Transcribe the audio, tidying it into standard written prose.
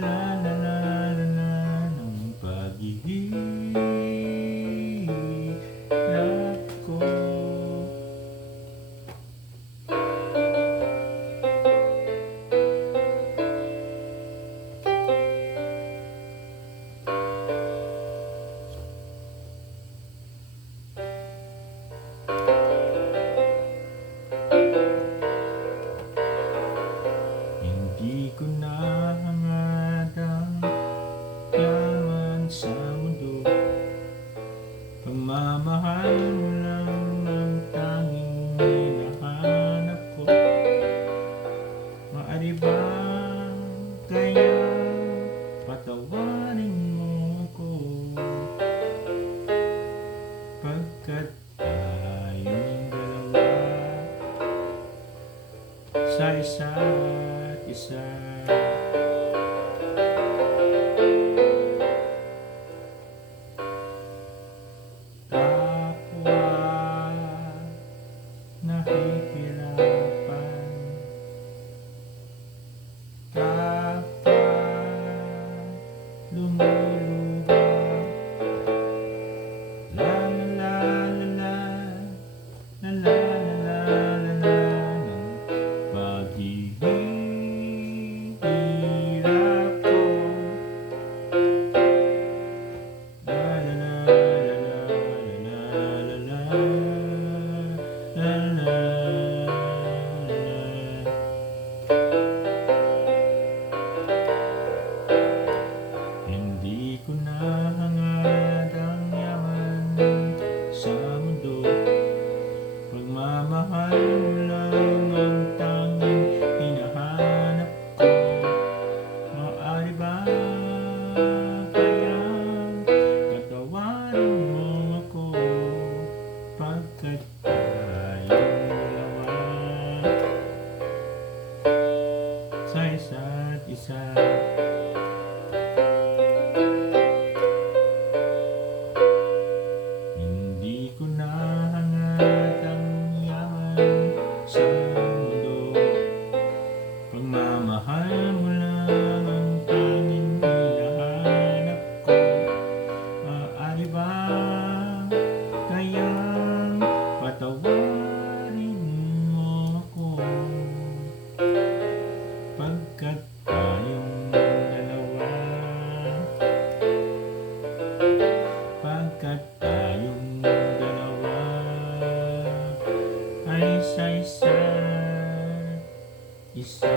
la la la la ng paghihirap ko. Hindi ko na hangad ang yaman sa mundo. Pagmamahal mo lang ang tanging hinahanap ko. Maaari ba kaya patawarin mo ako, pagkat tayong dalawa sa isa't isa. Kapwa nahihirapan, kapwa lumuluha, la la la la la la la la la ng paghihirap ko. La la la la la la la la la Hindi ko na hangad ang yaman sa mundo. Pagmamahal mo lang ang tanging hinahanap ko. Maaari ba kayang patawarin mo ako, pagkat tayong dalawa sa isa't isa. Hindi ko na hangad ang yaman sa mundo. Pagmamahal mo lang ang tanging hinahanap ko. Maaari ba kayang patawarin mo ako, pagkat tayong dalawa, pagkat tayong dalawa ay sa isa't isa.